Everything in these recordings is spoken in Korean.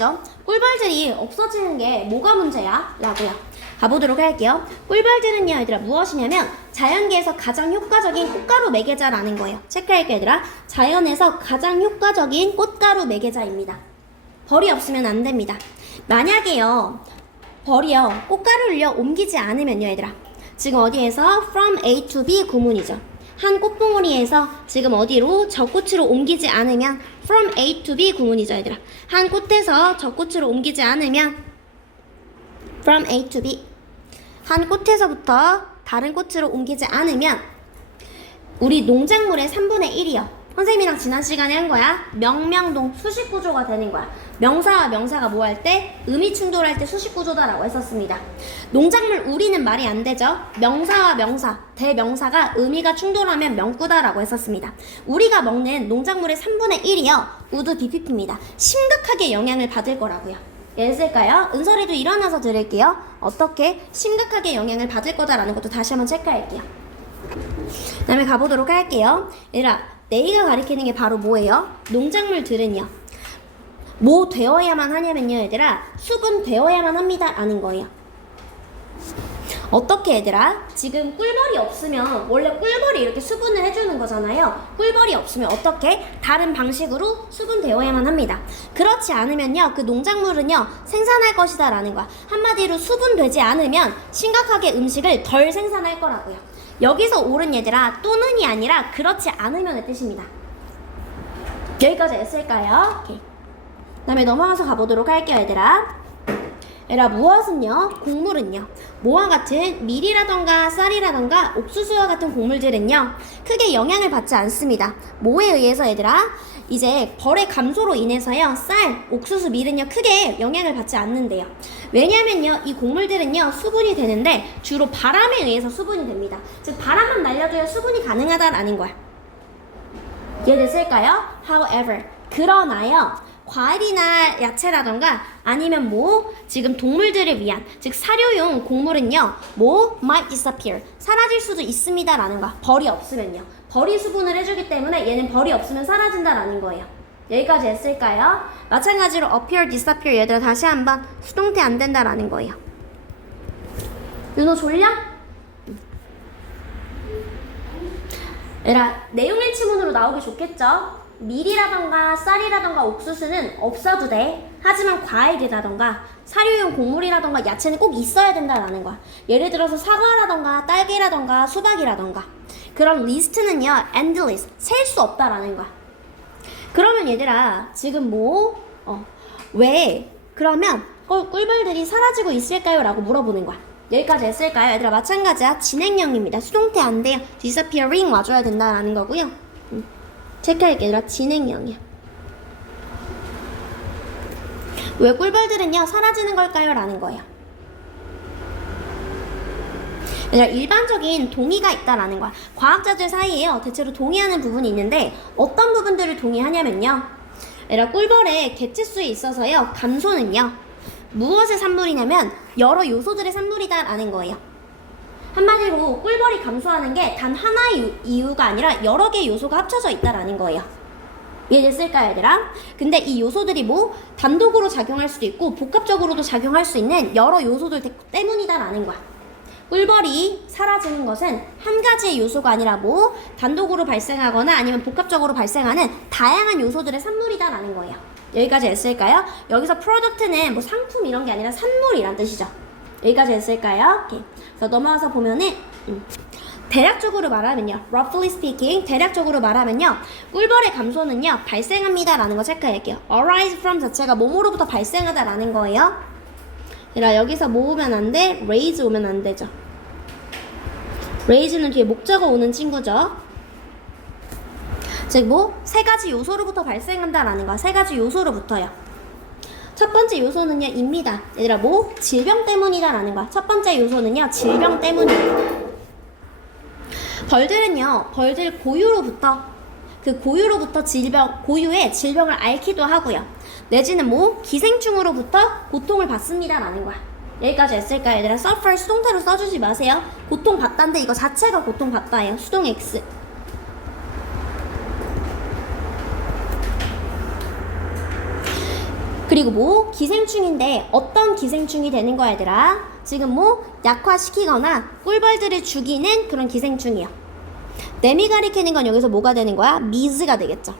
했죠. 꿀벌들이 없어지는 게 뭐가 문제야? 라고요. 가보도록 할게요. 꿀벌들은요, 얘들아, 무엇이냐면 자연계에서 가장 효과적인 꽃가루 매개자라는 거예요. 체크할게요, 얘들아. 자연에서 가장 효과적인 꽃가루 매개자입니다. 벌이 없으면 안 됩니다. 만약에요, 벌이요, 꽃가루를요, 옮기지 않으면요, 얘들아. 지금 어디에서? From A to B 구문이죠. 한 꽃봉오리에서 지금 어디로? 저 꽃으로 옮기지 않으면 From A to B 구문이죠, 얘들아. 한 꽃에서 저 꽃으로 옮기지 않으면 From A to B. 한 꽃에서부터 다른 꽃으로 옮기지 않으면 우리 농작물의 3분의 1이요. 선생님이랑 지난 시간에 한 거야. 명명동 수식구조가 되는 거야. 명사와 명사가 뭐 할 때? 의미 충돌할 때 수식구조다라고 했었습니다. 농작물 우리는 말이 안 되죠. 명사와 명사, 대명사가 의미가 충돌하면 명구다라고 했었습니다. 우리가 먹는 농작물의 3분의 1이요. 우드 BPP입니다. 심각하게 영향을 받을 거라고요. 예를 들까요? 은설이도 일어나서 들을게요. 어떻게 심각하게 영향을 받을 거다라는 것도 다시 한번 체크할게요. 그 다음에 가보도록 할게요. 얘들아, 내가 가리키는 게 바로 뭐예요? 농작물들은요, 뭐 되어야만 하냐면요, 얘들아, 수분 되어야만 합니다 라는 거예요. 어떻게 얘들아? 지금 꿀벌이 없으면 원래 꿀벌이 이렇게 수분을 해주는 거잖아요. 꿀벌이 없으면 어떻게? 다른 방식으로 수분되어야만 합니다. 그렇지 않으면요, 그 농작물은요 생산할 것이다 라는 거야. 한마디로 수분되지 않으면 심각하게 음식을 덜 생산할 거라고요. 여기서 옳은 얘들아, 또는이 아니라 그렇지 않으면의 뜻입니다. 여기까지 했을까요? 오케이. 그 다음에 넘어가서 가보도록 할게요, 얘들아. 얘들아, 무엇은요? 곡물은요, 뭐와 같은 밀이라던가 쌀이라던가 옥수수와 같은 곡물들은요 크게 영향을 받지 않습니다. 뭐에 의해서 얘들아? 이제 벌의 감소로 인해서요, 쌀, 옥수수, 밀은요 크게 영향을 받지 않는데요. 왜냐면요, 이 곡물들은요 수분이 되는데 주로 바람에 의해서 수분이 됩니다. 즉 바람만 날려줘야 수분이 가능하다라는 거야. 이해됐을까요? However, 그러나요, 과일이나 야채라던가 아니면 뭐 지금 동물들을 위한, 즉 사료용 곡물은요 뭐 might disappear, 사라질 수도 있습니다 라는 거야. 벌이 없으면요. 벌이 수분을 해주기 때문에 얘는 벌이 없으면 사라진다 라는 거예요. 여기까지 했을까요? 마찬가지로 appear, disappear, 얘들아 다시 한번 수동태 안 된다 라는 거예요. 윤호 졸려? 얘들아, 내용일치문으로 나오기 좋겠죠? 밀이라던가 쌀이라던가 옥수수는 없어도 돼. 하지만 과일이라던가 사료용 곡물이라던가 야채는 꼭 있어야 된다라는 거야. 예를 들어서 사과라던가 딸기라던가 수박이라던가 그런 리스트는요 endless, 셀 수 없다라는 거야. 그러면 얘들아, 지금 왜 그러면 꿀벌들이 사라지고 있을까요? 라고 물어보는 거야. 여기까지 했을까요? 얘들아, 마찬가지야. 진행형입니다. 수동태 안 돼요. disappearing 와줘야 된다라는 거고요. 체크할게. 얘들아, 진행형이야. 왜 꿀벌들은요 사라지는 걸까요? 라는 거예요. 얘들아, 일반적인 동의가 있다라는 거야. 과학자들 사이에요 대체로 동의하는 부분이 있는데 어떤 부분들을 동의하냐면요, 얘들아, 꿀벌의 개체수에 있어서요 감소는요 무엇의 산물이냐면 여러 요소들의 산물이다라는 거예요. 한마디로 꿀벌이 감소하는 게 단 하나의 이유가 아니라 여러 개의 요소가 합쳐져 있다라는 거예요. 이해됐을까요, 얘들아? 근데 이 요소들이 단독으로 작용할 수도 있고 복합적으로도 작용할 수 있는 여러 요소들 때문이다라는 거야. 꿀벌이 사라지는 것은 한 가지의 요소가 아니라 단독으로 발생하거나 아니면 복합적으로 발생하는 다양한 요소들의 산물이다라는 거예요. 여기까지 했을까요? 여기서 프로덕트는 상품 이런 게 아니라 산물이란 뜻이죠. 여기까지 했을까요? 오케이. 그래서 넘어가서 보면은 대략적으로 말하면요, roughly speaking, 대략적으로 말하면요, 꿀벌의 감소는요 발생합니다 라는 거 체크할게요. arise from 자체가 뭐뭐로부터 발생하다 라는 거예요. 그러니까 여기서 뭐 오면 안 돼? raise 오면 안 되죠. raise는 뒤에 목적어 오는 친구죠. 즉 세 가지 요소로부터 발생한다 라는 거야. 세 가지 요소로부터요. 첫 번째 요소는요 입니다. 얘들아, 질병 때문이다 라는 거야. 첫 번째 요소는요 질병 때문이에요. 벌들 고유로부터 고유의 질병을 앓기도 하고요. 내지는 기생충으로부터 고통을 받습니다 라는 거야. 여기까지 했을까요? 얘들아, suffer 수동태로 써주지 마세요. 고통받다인데 이거 자체가 고통받다예요. 수동 X. 그리고 뭐 기생충인데 어떤 기생충이 되는 거야 얘들아? 지금 뭐 약화시키거나 꿀벌들을 죽이는 그런 기생충이요. 내미 가리키는 건 여기서 뭐가 되는 거야? 미즈가 되겠죠.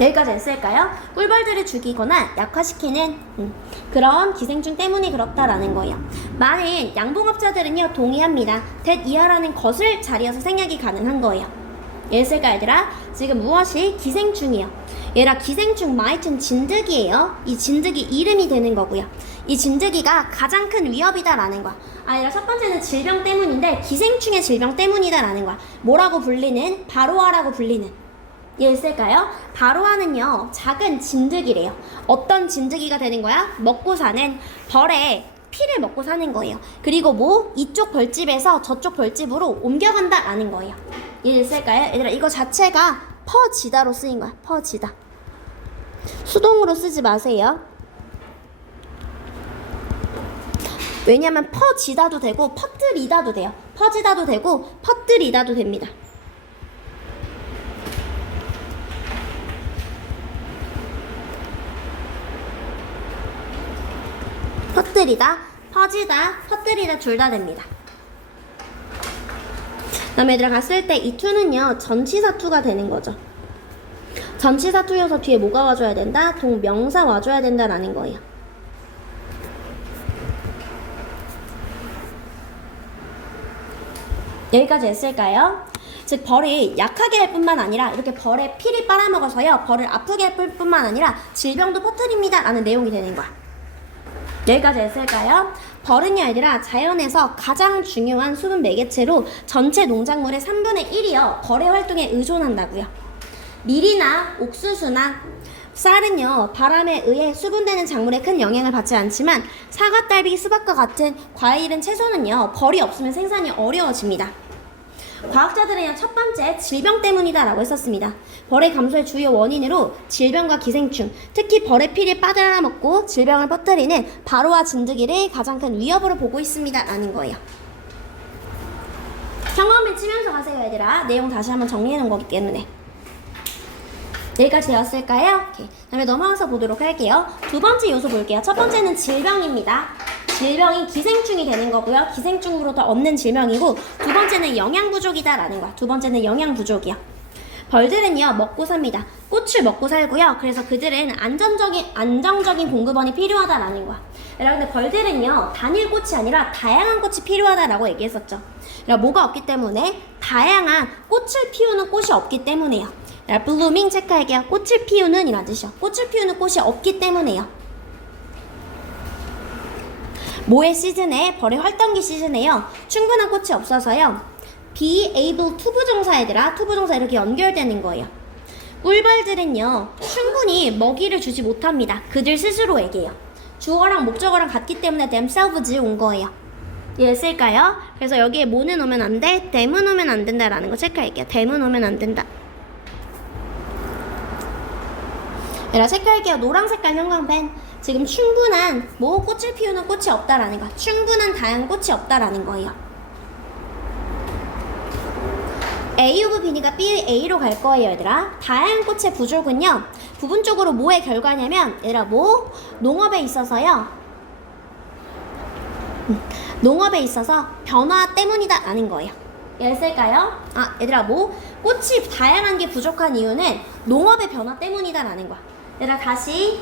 여기까지 했을까요? 꿀벌들을 죽이거나 약화시키는 그런 기생충 때문에 그렇다라는 거예요. 만일 양봉업자들은요 동의합니다. that 이하라는 것을 자리여서 생략이 가능한 거예요. 예했을까 얘들아? 지금 무엇이 기생충이요. 얘라 기생충 might는 진드기예요. 이 진드기 이름이 되는 거고요. 이 진드기가 가장 큰 위협이다라는 거야. 아니라 첫 번째는 질병 때문인데 기생충의 질병 때문이다라는 거야. 뭐라고 불리는? 바로아라고 불리는. 이해했을까요? 바로아는요 작은 진드기래요. 어떤 진드기가 되는 거야? 먹고 사는 벌의 피를 먹고 사는 거예요. 그리고 뭐 이쪽 벌집에서 저쪽 벌집으로 옮겨간다 라는 거예요. 이해했을까요? 얘들아 이거 자체가 퍼지다로 쓰인 거야. 퍼지다. 수동으로 쓰지 마세요. 왜냐면 퍼지다도 되고 퍼뜨리다도 돼요. 퍼지다도 되고 퍼뜨리다도 됩니다. 퍼뜨리다, 퍼지다, 퍼뜨리다 둘 다 됩니다. 다음에 얘들아 갔을 때 이 투는요 전치사 투가 되는 거죠. 전치사 투여서 뒤에 뭐가 와줘야 된다? 동명사 와줘야 된다라는 거예요. 여기까지 했을까요? 즉 벌이 약하게 할 뿐만 아니라 이렇게 벌의 피를 빨아먹어서요 벌을 아프게 할 뿐만 아니라 질병도 퍼뜨립니다 라는 내용이 되는 거야. 여기까지 했을까요? 벌은요 얘들아 자연에서 가장 중요한 수분 매개체로 전체 농작물의 3분의 1이요 벌의 활동에 의존한다고요. 밀이나 옥수수나 쌀은요 바람에 의해 수분되는 작물에 큰 영향을 받지 않지만 사과, 딸기, 수박과 같은 과일은 채소는요 벌이 없으면 생산이 어려워집니다. 과학자들은요 첫 번째 질병 때문이다 라고 했었습니다. 벌의 감소의 주요 원인으로 질병과 기생충, 특히 벌의 피를 빨아먹고 질병을 퍼뜨리는 바로와 진드기를 가장 큰 위협으로 보고 있습니다 라는 거예요. 경험을 치면서 가세요 얘들아. 내용 다시 한번 정리해 놓은 거기 때문에. 여기까지 되었을까요? 오케이. 다음에 넘어가서 보도록 할게요. 두 번째 요소 볼게요. 첫 번째는 질병입니다. 질병이 기생충이 되는 거고요. 기생충으로부터 얻는 질병이고, 두 번째는 영양 부족이다 라는 거야. 두 번째는 영양 부족이요. 벌들은요 먹고 삽니다. 꽃을 먹고 살고요. 그래서 그들은 안정적인 공급원이 필요하다라는 거야. 여러분들 벌들은요 단일 꽃이 아니라 다양한 꽃이 필요하다라고 얘기했었죠. 그러니까 뭐가 없기 때문에 다양한 꽃을 피우는 꽃이 없기 때문에요. 블루밍 체크할게요. 꽃을 피우는 이란 뜻이요. 꽃을 피우는 꽃이 없기 때문에요. 뭐의 시즌에? 벌의 활동기 시즌에요. 충분한 꽃이 없어서요. be able to 부정사 얘들아. to 부정사 이렇게 연결되는 거예요. 꿀벌들은요 충분히 먹이를 주지 못합니다. 그들 스스로에게요. 주어랑 목적어랑 같기 때문에 themselves 온 거예요. 이해했을까요? 그래서 여기에 뭐는 오면 안 돼? them은 오면 안 된다라는 거 체크할게요. them은 오면 안 된다. 얘들아 체크할게요. 노랑 색깔 형광펜. 지금 충분한 꽃을 피우는 꽃이 없다라는 거. 충분한 다양한 꽃이 없다라는 거예요. A 오브 B니까 B, A로 갈 거예요, 얘들아. 다양한 꽃의 부족은요, 부분적으로 뭐의 결과냐면, 얘들아, 농업에 있어서요, 농업에 있어서 변화 때문이다, 라는 거예요. 이해했을까요? 얘들아, 꽃이 다양한 게 부족한 이유는 농업의 변화 때문이다, 라는 거야. 얘들아, 다시.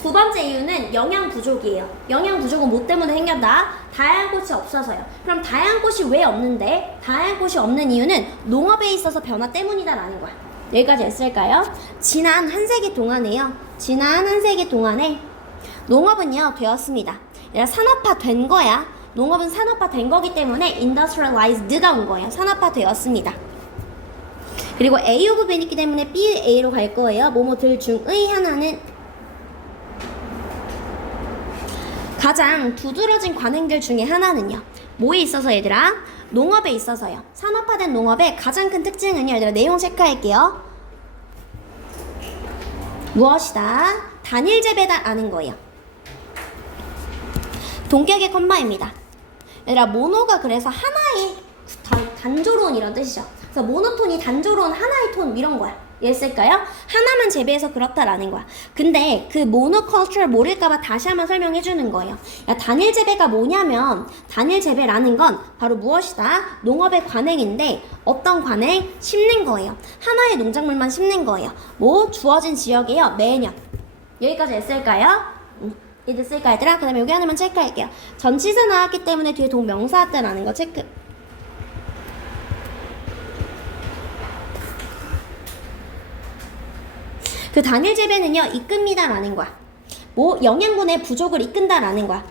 두 번째 이유는 영양 부족이에요. 영양 부족은 뭐 때문에 생겼다? 다양한 꽃이 없어서요. 그럼 다양한 꽃이 왜 없는데? 다양한 꽃이 없는 이유는 농업에 있어서 변화 때문이다라는 거야. 여기까지 했을까요? 지난 한 세기 동안에요. 지난 한 세기 동안에 농업은요 되었습니다. 산업화 된 거야. 농업은 산업화 된 거기 때문에 industrialized가 온 거예요. 산업화 되었습니다. 그리고 A 오브 B는 있기 때문에 B, A로 갈 거예요. 뭐뭐들 중의 하나는 가장 두드러진 관행들 중에 하나는요. 뭐에 있어서 얘들아? 농업에 있어서요. 산업화된 농업의 가장 큰 특징은요. 얘들아 내용 체크할게요. 무엇이다? 단일 재배다라는 거예요. 동격의 컴마입니다. 얘들아 모노가 그래서 하나의 단조로운 이런 뜻이죠. 그래서 모노톤이 단조로운 하나의 톤 이런 거야. 이해했을까요? 하나만 재배해서 그렇다라는 거야. 근데 그 모노컬처를 모를까봐 다시 한번 설명해 주는 거예요. 야, 단일 재배가 뭐냐면 단일 재배라는 건 바로 무엇이다? 농업의 관행인데 어떤 관행? 심는 거예요. 하나의 농작물만 심는 거예요. 뭐 주어진 지역이에요. 매년. 여기까지 했을까요? 이해됐을까 얘들아? 그 다음에 여기 하나만 체크할게요. 전치사 나왔기 때문에 뒤에 동명사 왔다라는 거 체크. 그 단일 재배는요 이끕니다라는 거야. 뭐 영양분의 부족을 이끈다라는 거야.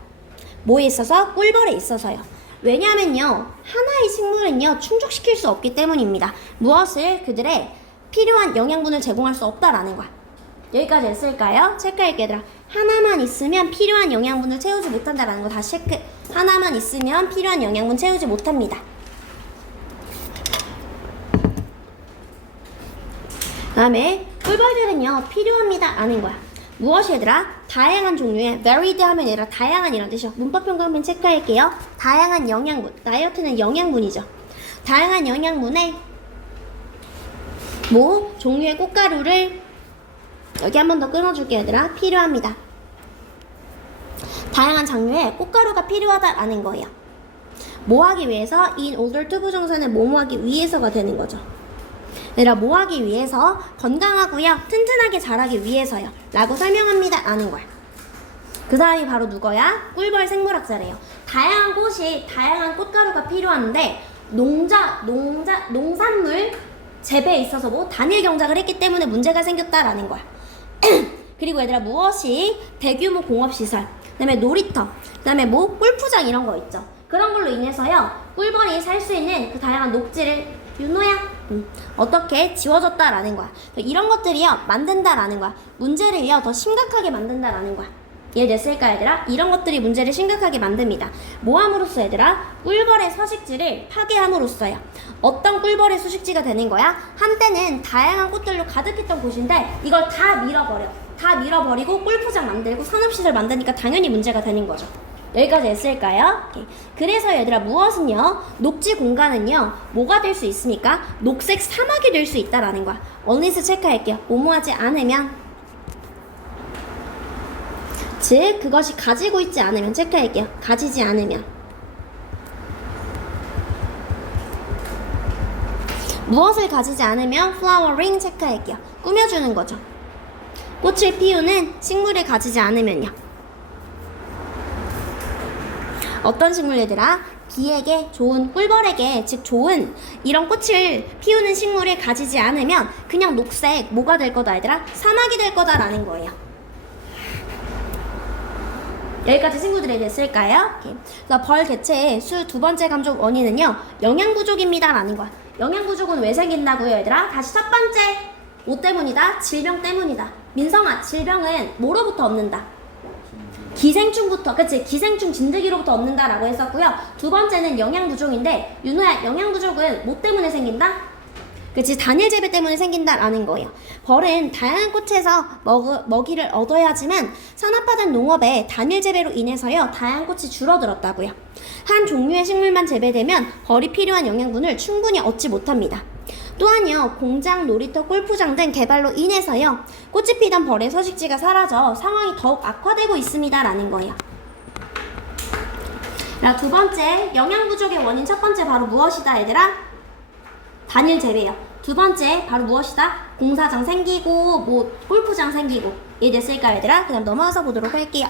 뭐에 있어서? 꿀벌에 있어서요. 왜냐하면요 하나의 식물은요 충족시킬 수 없기 때문입니다. 무엇을? 그들의 필요한 영양분을 제공할 수 없다라는 거야. 여기까지 했을까요? 체크할게요 얘들아. 하나만 있으면 필요한 영양분을 채우지 못한다라는 거 다시 체크. 하나만 있으면 필요한 영양분 채우지 못합니다. 그 다음에 꿀벌들은요 필요합니다 라는 거야. 무엇이 얘들아? 다양한 종류의 varied 하면 얘들아 다양한 이런 뜻이요. 문법 평가 한번 체크할게요. 다양한 영양분. 다이어트는 영양분이죠. 다양한 영양분에 뭐 종류의 꽃가루를 여기 한 번 더 끊어줄게요 얘들아. 필요합니다. 다양한 장르의 꽃가루가 필요하다라는 거예요. 뭐 하기 위해서? in order to 부정사는 뭐뭐 하기 위해서가 되는 거죠. 얘들아 뭐 하기 위해서? 건강하고요 튼튼하게 자라기 위해서요 라고 설명합니다 라는 거야. 그 사람이 바로 누구야? 꿀벌 생물학자래요. 다양한 꽃이 다양한 꽃가루가 필요한데 농산물 재배에 있어서 뭐 단일 경작을 했기 때문에 문제가 생겼다라는 거야. 그리고 얘들아 무엇이? 대규모 공업시설, 그 다음에 놀이터, 그 다음에 뭐 골프장 이런 거 있죠. 그런 걸로 인해서요 꿀벌이 살 수 있는 그 다양한 녹지를 윤호야 어떻게 지워졌다라는 거야. 이런 것들이요 만든다라는 거야. 문제를요 더 심각하게 만든다라는 거야. 이해됐을까 얘들아? 이런 것들이 문제를 심각하게 만듭니다. 뭐 함으로써 얘들아? 꿀벌의 서식지를 파괴함으로써요. 어떤 꿀벌의 서식지가 되는 거야? 한때는 다양한 꽃들로 가득했던 곳인데 이걸 다 밀어버려. 다 밀어버리고 골프장 만들고 산업시설 만드니까 당연히 문제가 되는 거죠. 여기까지 했을까요? 오케이. 그래서 얘들아 무엇은요? 녹지 공간은요 뭐가 될 수 있습니까? 녹색 사막이 될 수 있다라는 거야. 언리스 체크할게요. 뭐뭐하지 않으면, 즉 그것이 가지고 있지 않으면 체크할게요. 가지지 않으면. 무엇을 가지지 않으면 flowering 체크할게요. 꾸며주는 거죠. 꽃을 피우는 식물을 가지지 않으면요. 어떤 식물 얘들아? 비에게 좋은, 꿀벌에게 즉 좋은 이런 꽃을 피우는 식물을 가지지 않으면 그냥 녹색 뭐가 될 거다 얘들아? 사막이 될 거다라는 거예요. 여기까지 친구들이 됐을까요? 그래서 벌 개체의 수 두 번째 감족 원인은요 영양 부족입니다 라는 거야. 영양 부족은 왜 생긴다고요 얘들아? 다시 첫 번째 뭐 때문이다? 질병 때문이다. 민성아, 질병은 뭐로부터 얻는다? 기생충부터, 그치? 기생충 진드기로부터 얻는다라고 했었고요. 두 번째는 영양 부족인데 윤호야, 영양 부족은 뭐 때문에 생긴다? 그치? 단일 재배 때문에 생긴다라는 거예요. 벌은 다양한 꽃에서 먹이를 얻어야지만 산업화된 농업의 단일 재배로 인해서요 다양한 꽃이 줄어들었다고요. 한 종류의 식물만 재배되면 벌이 필요한 영양분을 충분히 얻지 못합니다. 또한요 공장, 놀이터, 골프장 등 개발로 인해서요 꽃이 피던 벌의 서식지가 사라져 상황이 더욱 악화되고 있습니다 라는 거예요. 자, 두 번째 영양 부족의 원인 첫 번째 바로 무엇이다 얘들아? 단일 재배요. 두 번째 바로 무엇이다? 공사장 생기고 뭐 골프장 생기고. 이해됐을까 얘들아? 그 다음 넘어가서 보도록 할게요.